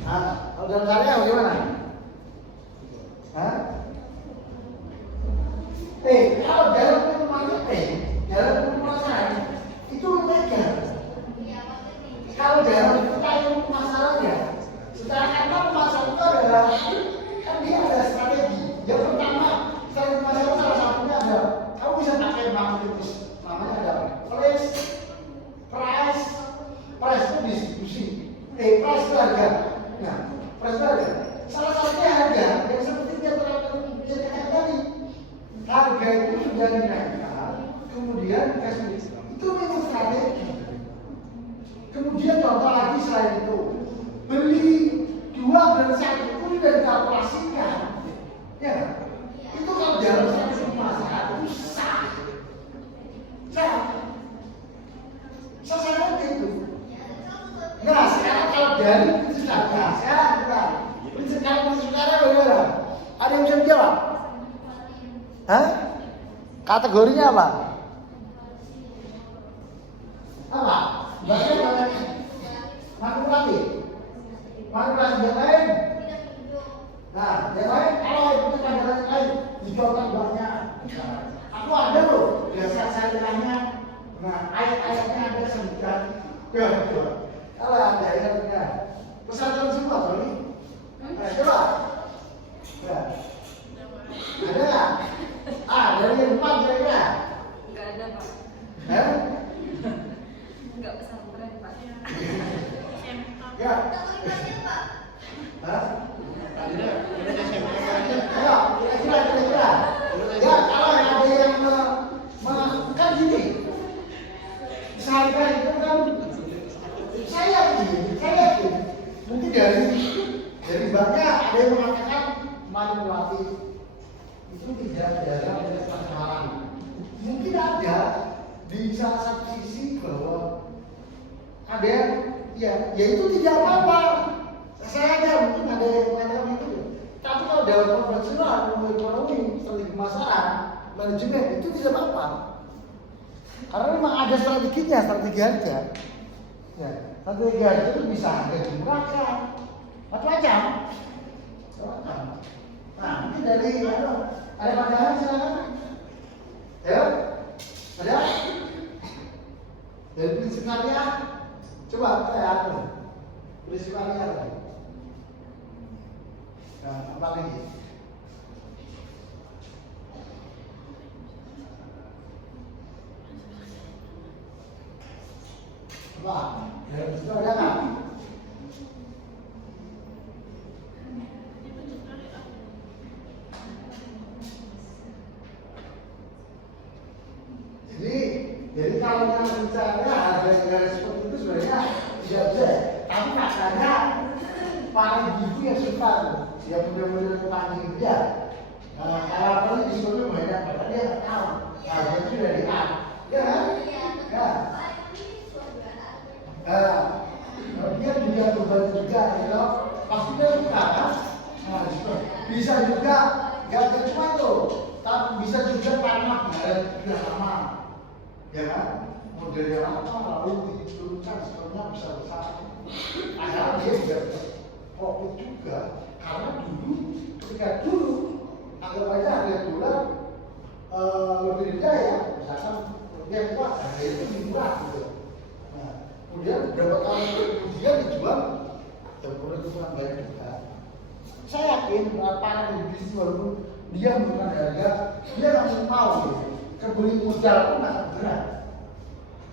Nah, kalau dalam syariah bagaimana? Hah? Kalau dalam dalam pemasaran itu legal. Kalau dalam pemasarannya, secara karena pemasaran itu adalah kan dia ada strategi. Yang pertama, strategi pemasaran salah satunya adalah kamu bisa pakai marketplace, namanya ada price itu distribusi. Price itu harga. Nah, price itu harga. Salah satunya harga yang seperti dia terangkan tadi. Harga itu sudah dinaikkan, kemudian dikasih itu memang strategi. Kemudian contoh lagi selain itu, beli 2 dan 1 itu sudah dikalkulasikan. Ya, itu kalau dalam strategi pemasaran itu sah. Sasaran itu. Nah, sekarang kalau dari prinsip harga, prinsip harga bagaimana? Ada yang bisa menjawab? Hah? Kategorinya apa? Apa? Bagaimana? Manipulasi yang lain? Nah, yang lain kalau itu pelajaran lain dijualkan banyak. Aku ada loh, biasa saya tanya. Nah, ayat-ayatnya ada sebutkan. Kalau ada ayatnya, pesantren semua sorry. Coba. Ya. Ada nggak? Dari yang 4 kira-kira? Nggak ada, Pak. Nggak pesantren, Pak. Ya. Hah? Ayo, kira-kira. Ya, kalau ada yang kan gini. Sehari-hari itu kan saya yakin mungkin dari banyak ada yang mengatakan manipulatif itu tidak dalam transparan. Mungkin ada di salah satu sisi bahwa ada yang ya itu tidak apa-apa. Saya ada mungkin ada yang mengatakan itu. Tapi kalau dalam konvensional ekonomi, strategi pemasaran, manajemen itu tidak apa-apa. Karena memang ada strateginya, strategi harga. Ya, strategi harga itu bisa harga dimurahkan, Macam-macam. Nah, ini dari ada pandangan silakan. Ya, ada. Dari prinsip karya, coba saya prinsip karya tadi. Nah, apa lagi? Apa? Dari situ ada nggak? Jadi kalau yang bicara harga seperti itu sebenarnya tidak bisa. Tapi katanya para ibu yang suka dia punya model kepanjang dia. Kalau apa disebutnya banyak, padahal dia nggak tahu. Harga itu dari A, ya kan? Ya. Dia juga beban juga, gitu. Pasti dia suka kan? Nah, bisa juga nggak cuma itu, tapi bisa juga karena sudah lama. Ya kan, modelnya apa lalu diturunkan sebenarnya besar-besar. Akhirnya dia juga profit juga karena ketika dulu anggap aja harga dolar lebih rendah ya, misalkan yang kuat harga itu lebih murah gitu. Nah, kemudian beberapa tahun kemudian dijual dan keuntungan banyak juga. Saya yakin para bisnis walaupun dia menggunakan harga, dia langsung mau gitu. Kebeli modal pun nggak berat.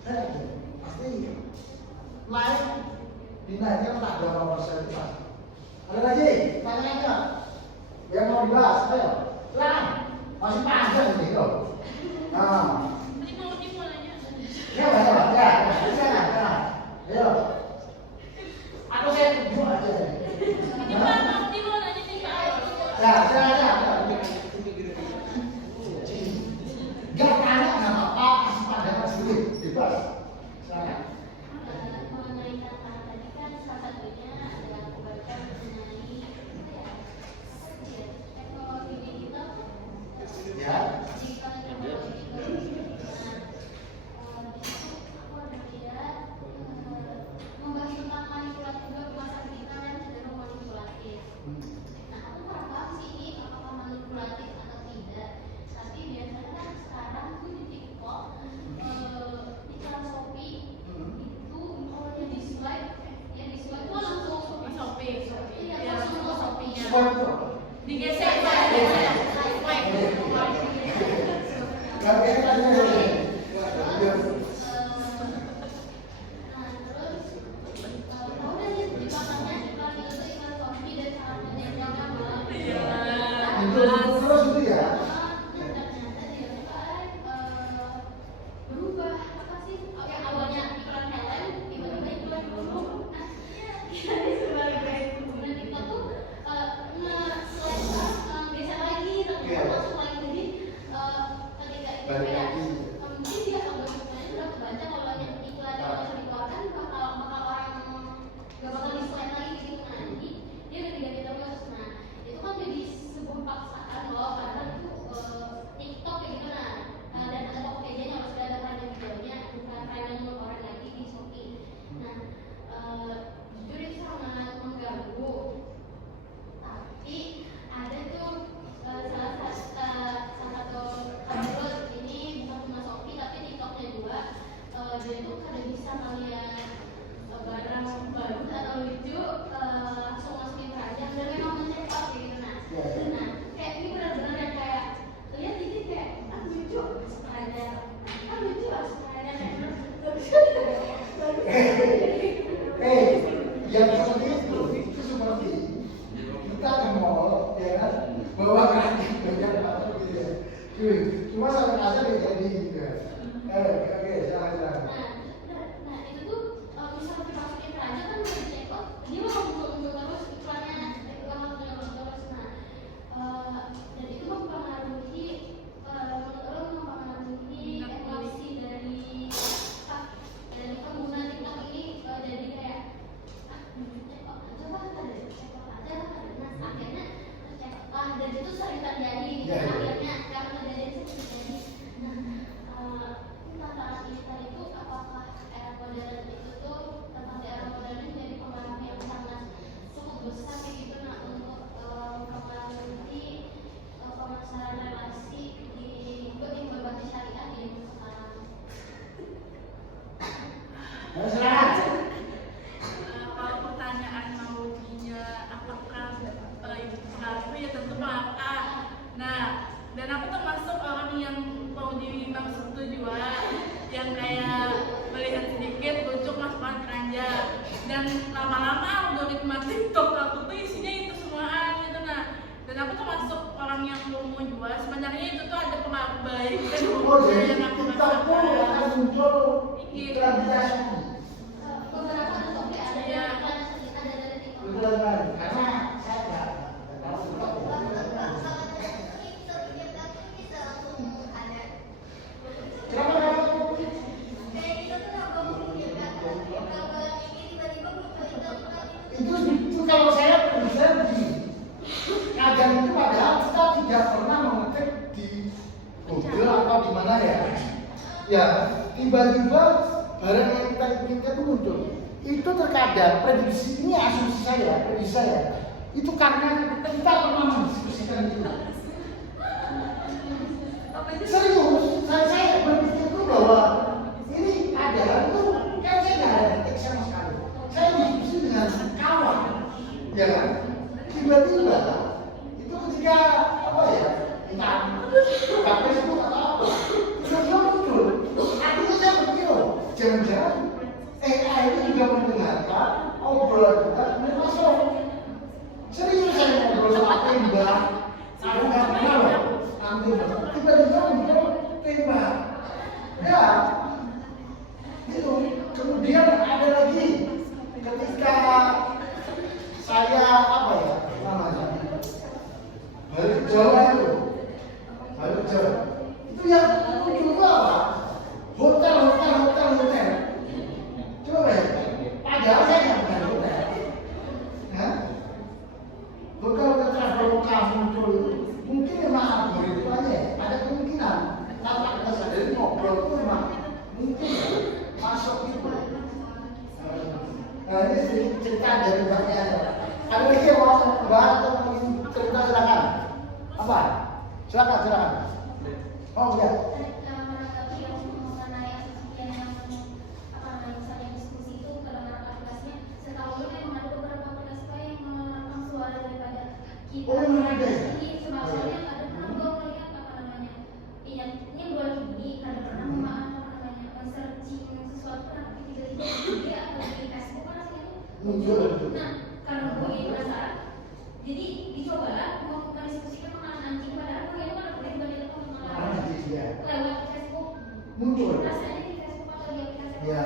Saya pasti naik dinaikkan tak berapa persen pak. Ada lagi tanya yang mau dibahas, ayo silakan. Masih panjang ini loh. Nah, ya, ayo. Atau saya tunjuk aja. Ya, silakan. Gak tanya nggak apa-apa, kasih pandangan sedikit, bebas. Silakan. Mengenai kata tadi kan salah satunya adalah kebaikan mengenai teknologi digital. Ya. Digital teknologi itu. Aku ada tidak membahas tentang manipulatif kemasan digital dan cenderung manipulatif. Nah, aku kurang paham sih ini apakah manipulatif atau tidak. Tapi biasanya kan sekarang tuh di TikTok, iklan Shopee itu kalau yang di swipe itu langsung Shopee. iya langsung ke Shopee-nya. Digesek Terus itu ya. Berubah apa sih? Yang awalnya iklan helm, tiba-tiba iklan burung. Jadi sebagai TikTok tuh nge-geser lagi, masuk lagi ke Dan aku termasuk orang yang mau dimaksud juga, yang kayak melihat sedikit lucu masukkan keranjang. Dan lama-lama algoritma TikTok aku tuh isinya itu semuaan gitu. Nah, dan aku tuh masuk orang yang mau jual. Sebenarnya itu tuh ada pengaruh baik dan buruk yang aku TikTok pun rasakan. akan muncul Gitu. iklan biasa. Beberapa untuk ada Iya. ada dari TikTok. Iklan karena saya nggak tahu TikTok. Kenapa? Itu kalau saya begini. Kadang itu padahal kita tidak pernah mengetik di Google atau di mana ya. Ya, tiba-tiba barang yang kita inginkan itu muncul. Itu terkadang prediksi ini asumsi saya, prediksi saya. Itu karena kita pernah mendiskusikan itu. Serius, saya berpikir itu bahwa ini ada itu kan saya nggak ada detek sama sekali. Saya diskusi dengan kawan, ya kan? Tiba-tiba itu ketika apa ya? Entah buka Facebook atau apa, tiba-tiba muncul. Artinya saya berpikir, jangan-jangan AI ini juga mendengarkan obrolan kita kemudian masuk. Serius saya ngobrol sama tembak, aku nggak kenal loh. Tiba-tiba muncul tembak. Ya, itu. Kemudian ada lagi ketika saya apa ya namanya balik ke Jawa itu, balik ke Jawa itu yang muncul apa? Hotel. Coba ya, padahal saya nggak pernah hotel. Nah, hotel Traveloka muncul itu mungkin memang algoritmanya ada kemungkinan tanpa kita sadari ngobrol itu memang mungkin masuk itu. Nah ini sedikit cerita dari mbaknya. Ada lagi yang mau bahas atau ingin cerita silakan. Apa? Silakan. Oh ya. Menanggapi yang mengenai asosiasi yang apa namanya misalnya diskusi itu kedengaran aplikasinya, setahu gue memang ada beberapa aplikasi yang merekam suara daripada kita. Oh, ada. Jadi soalnya ada pernah gue melihat apa namanya, ini buat ini ada pernah apa namanya searching sesuatu tapi tiba-tiba dia atau di Facebook kan rasanya Muncul. Nah, karena gue ini penasaran, jadi dicoba mau mendiskusikan mengenai anjing padahal gue itu ada tiba-tiba dia tuh mengenai Ya. lewat Facebook Muncul. rasanya di Facebook atau di aplikasi Ya.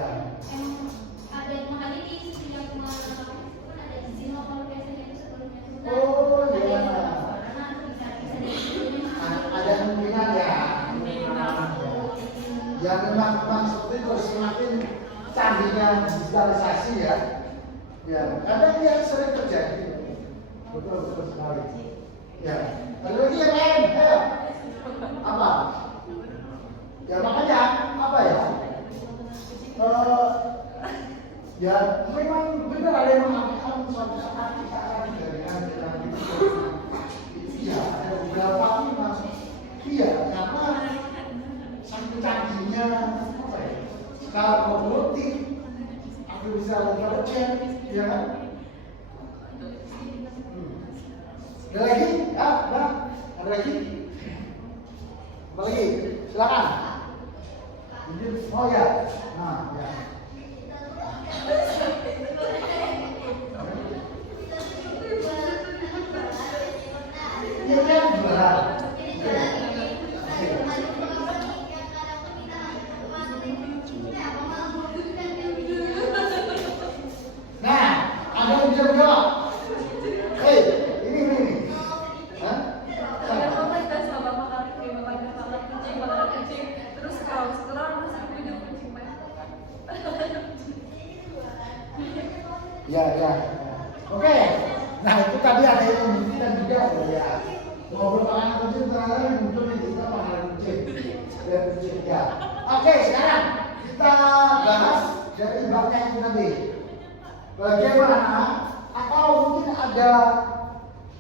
emang ada makanya di setiap pengenalan kan ada izin kalau biasanya itu sebelumnya sudah Oh, ada iya. yang karena bisa diizinin Ada kemungkinan ya. Ya memang seperti itu semakin canggihnya digitalisasi ya. Ya, kadang dia sering terjadi. Betul sekali. Ya, ada lagi yang lain. Ayo. Apa? Ya makanya apa ya? Ya memang benar ada yang mengatakan suatu saat kita akan dengan itu. Iya, ada beberapa memang iya karena saking canggihnya apa ya? Skala kognitif, artificial intelligence, ya kan? Ada lagi? Ya, udah. Ada lagi? Apa lagi? Silakan. Oh ya, nah ya. Iya kan jualan. Nah, ada yang bisa menjawab. Hei, ini. Hah? Saya pernah kita sama bapak kali makan kucing, terus kalau sekarang masih video kucing Ya. Oke. Nah, itu tadi ada yang membuktikan juga ya. Ngobrol makan kucing ternyata muncul di kita makan kucing. Ya. Oke, sekarang kita bahas dari babnya itu tadi. Bagaimana atau mungkin ada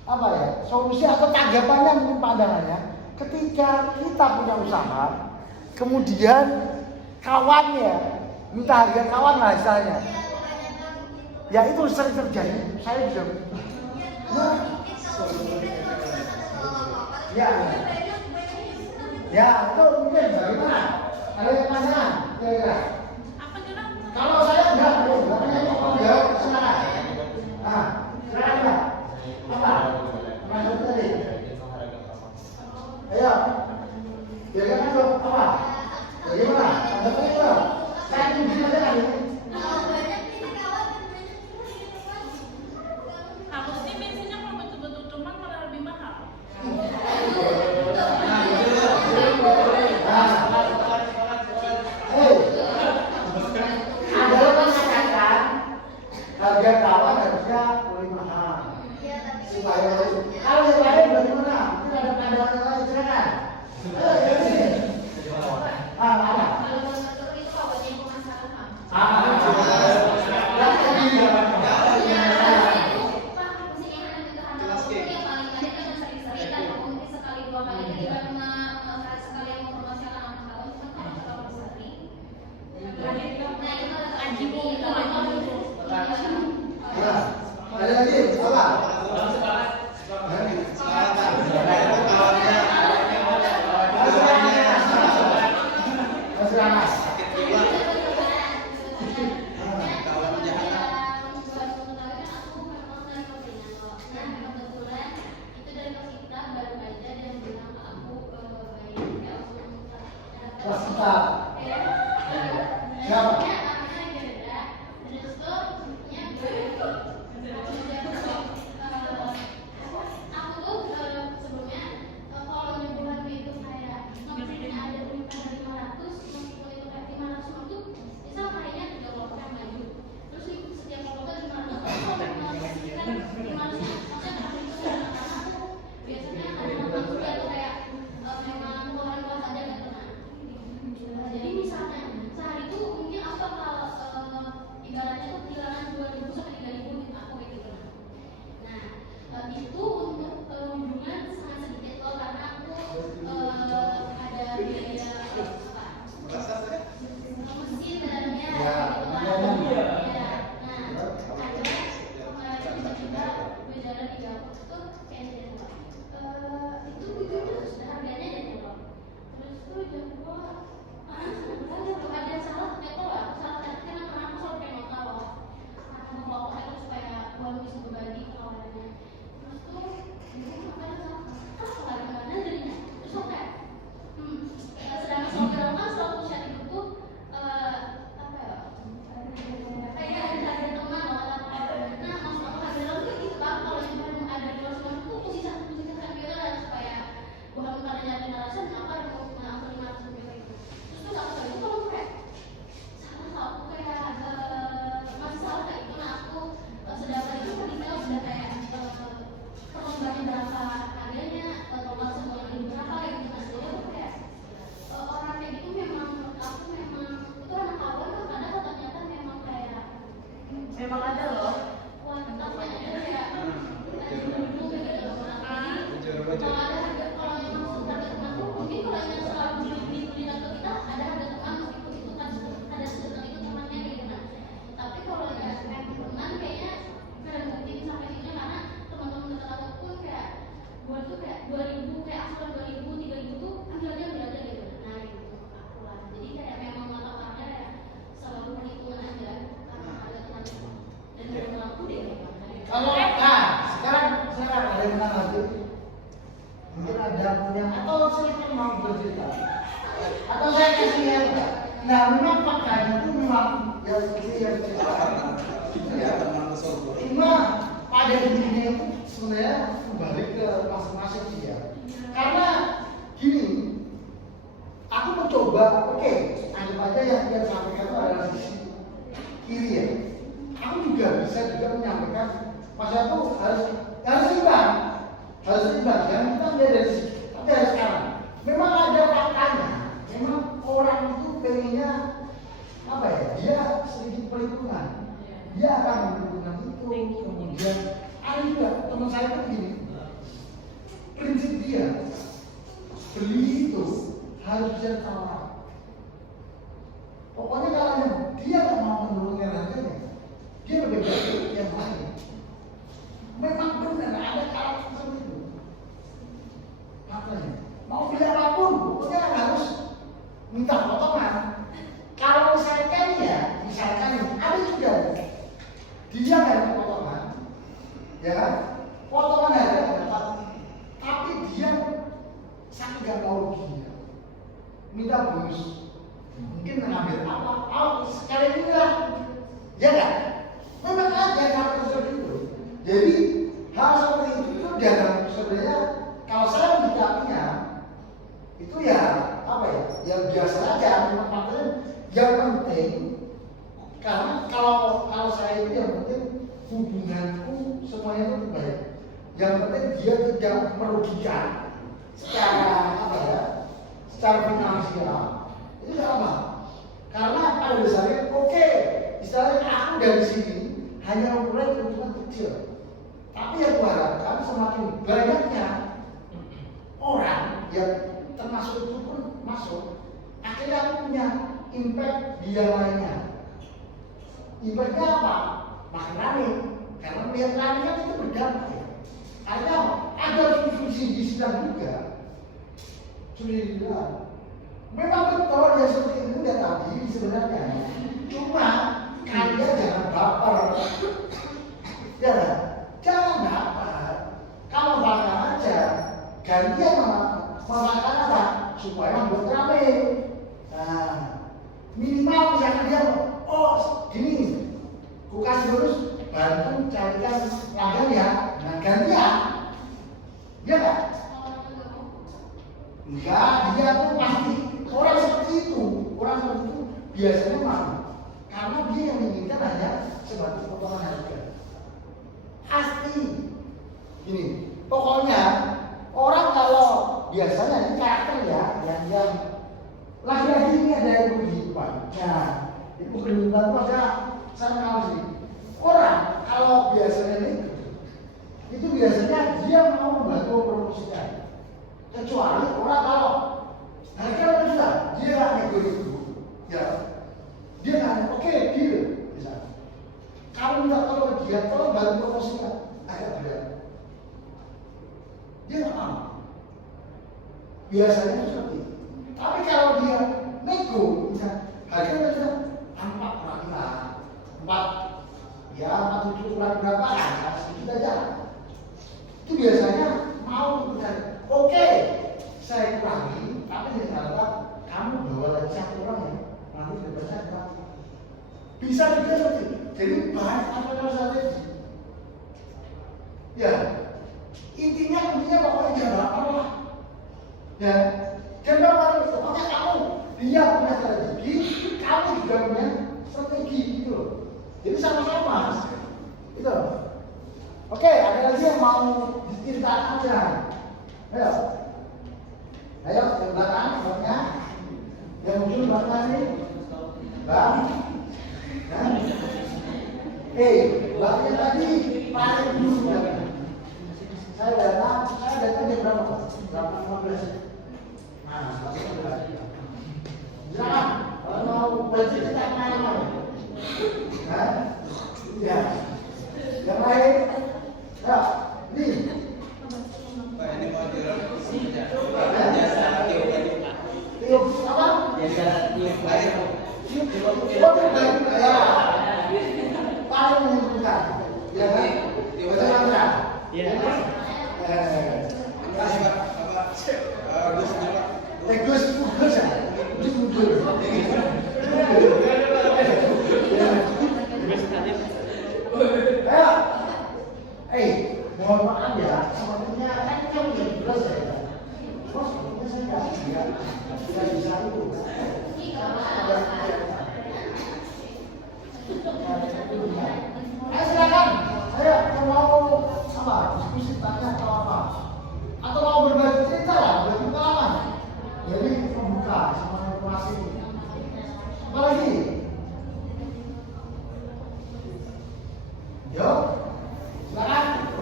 apa ya solusi atau tanggapannya mungkin pandangannya ketika kita punya usaha kemudian kawannya minta harga kawan lah istilahnya ya itu sering terjadi saya bisa ya Ya, itu mungkin bagaimana? Ada yang tanya? Kira-kira? Apa jelas? Kalau saya enggak, makanya mau jawab silakan. Nah, silakan Pak. Apa? Masuk tadi. Ayo. Kira-kira itu apa? Bagaimana? Ada apa itu? Saya tunjukin aja kan ini. Harusnya biasanya kalau betul-betul teman malah lebih mahal. Ada orang mengatakan harga kawan harusnya lebih mahal. Supaya kalau yang lain bagaimana? Mungkin ada pandangan yang lain, silakan. Ayo, sini. Apa? Ada lagi? Apa? Siapa? Jadi misalnya sehari itu mungkin apa kalau ibaratnya tuh kehilangan 2.000 sampai 3.000 gitu aku kayak gitu. Nah itu untuk hubungan sangat sedikit loh karena aku ada biaya mesin dan ya gitu lah. Ya. Nah ada kemarin tiba-tiba berjalan di dapur tuh kayak gitu. Itu harganya jadi loh. Terus tuh jam 2 ada yang salah, itu lah, salah karena aku selalu kayak mau tahu aku mau itu supaya uang bisa berbagi ke kawannya. Terus tuh apa yang salah lari kemana jadinya terus aku kayak sedangkan soal film kan selalu chat itu tuh apa ya kayak ada teman loh nah maksud aku ada film tuh gitu kan kalau misalnya ada di luar sana tuh mesti satu gitu lah supaya bukan nyari alasan kenapa ada mau aku 500 gitu. Terus aku itu kalau kayak salah aku kayak masalah kayak itu, nah aku sedangkan itu ketika udah kayak perlombaan berapa harganya atau semuanya berapa kayak gitu, nah jadi aku kayak orang kayak gitu memang aku memang itu anak awal kan kadang ternyata memang kayak Memang ada loh. wah tetapnya ada kayak dulu kayak gitu kalau ada harga kalau memang harga temanku mungkin kalau yang selalu beli atau kita ada harga teman meskipun itu kan ada sesuatu itu temannya gitu kan tapi kalau ya kayak teman kayaknya keren mungkin sampai sini karena teman-teman dekat aku pun kayak buat tuh kayak 2.000 kayak asuran 2.000 3.000 tuh ambilnya udah ada gitu nah gitu aku lah jadi kayak memang mata-matanya kayak selalu perhitungan aja karena ada teman dan teman aku deh Kalau sekarang ada yang tanya lagi. Mungkin ada punya atau silakan mau bercerita. Atau saya kasih yang nah memang faktanya itu memang ya seperti yang saya cuma pada intinya itu sebenarnya kembali ke masing-masing dia. Karena gini, aku mencoba, oke, anggap aja yang dia sampaikan itu adalah sisi kiri ya. Aku juga bisa juga menyampaikan masa itu harus imbang, jangan kita lihat dari sisi, tapi harus sekarang. Memang ada faktanya, memang orang itu pengennya apa ya? Dia sedikit perhitungan, dia akan memperhitungkan itu, kemudian ada juga teman saya itu begini, prinsip dia beli itu harus bisa ditawar. Pokoknya kalau dia nggak mau menurunkan harganya, dia lebih baik yang lain. Memang benar ada karakter seperti itu. Makanya mau beli apapun, pokoknya ya kan? Potongan harga dapat, tapi dia sangat nggak mau ruginya, minta bonus, mungkin mengambil apa, sekali ini lah, ya kan? Memang ada hal seperti itu. Jadi hal seperti itu dalam sebenarnya kalau saya menyikapinya itu ya apa ya? Yang biasa aja, yang penting karena kalau saya itu yang penting hubunganku semuanya itu baik. Yang penting dia tidak merugikan secara apa ya? Secara finansial itu sama. Karena pada dasarnya oke, misalnya aku dari sini hanya memulai keuntungan kecil, tapi yang aku harapkan semakin banyaknya orang yang termasuk itu pun masuk, akhirnya aku punya impact di yang lainnya. Impactnya apa? Makin rame, karena melihat rame kan itu berdampak ya. Artinya ada fungsi di sidang juga. Sudah dibilang, memang betul ya seperti itu ya tadi sebenarnya. Cuma kalian jangan baper, ya jangan baper. Kalau baper aja, gantian memakan apa? Supaya membuat rame. Nah, minimal misalkan dia, oh gini, ku kasih bonus, bantu carikan pelanggan ya. Nah gantian, ya kan? Enggak, dia tuh pasti orang seperti itu biasanya mau, karena dia yang menginginkan hanya sebatas potongan harga. Pasti, gini, pokoknya orang kalau biasanya ini karakter ya, yang lagi-lagi ini ada yang kehidupan. Nah, itu kehidupan itu ada saya kenal sih. Orang kalau biasanya itu biasanya dia mau membantu mempromosikan. Kecuali orang kalau harga sudah dia nggak nego itu, ya dia nggak oke deal misalnya. Kalau minta tolong ke dia, tolong bantu promosikan, agak berat. Dia nggak mau. Biasanya seperti itu. Tapi kalau dia nego, misalnya harganya sudah 4 ya 47 berapa, sedikit aja. Itu biasanya mau dan oke, saya kurangi, tapi saya kata kamu bawa lagi satu orang ya, nanti dapat saya kurangi. Bisa juga seperti itu. Jadi banyak apa strategi. Ya, intinya pokoknya jangan lapar lah. Ya, jangan lapar. Pokoknya kamu dia punya strategi, kamu juga punya strategi gitu loh. Jadi sama-sama. Gitu. Oke, ada lagi yang mau diceritakan aja. Ayo, yang belakang, belakangnya, yang muncul belakang ini, bang, belakangnya tadi paling dulu belakang. Saya datang jam berapa? 8:15. Nah, jangan kalau mau bercerita malam. Ya, yang lain, ya, nih. Pak, ini mau Tiup apa? tiup air. Ya, paling menguntungkan. Ya kan? Bagaimana? Iya. Kasih Pak, Gus juga. Gus ya? Mohon maaf ya, sepertinya kan udah jelas ya. Terus sepertinya saya nggak bisa itu. Ayo silakan, ayo mau apa? Diskusi tanya atau apa? Atau mau berbagi cerita lah, berbagi pengalaman. Jadi membuka sama informasi. Apa lagi? Yuk, silakan.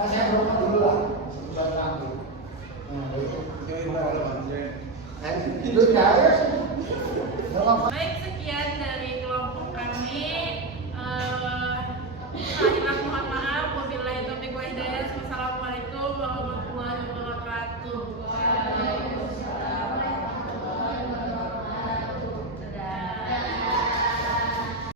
Saya berangkat dulu lah, sebelum nanti. Itu ya. Baik,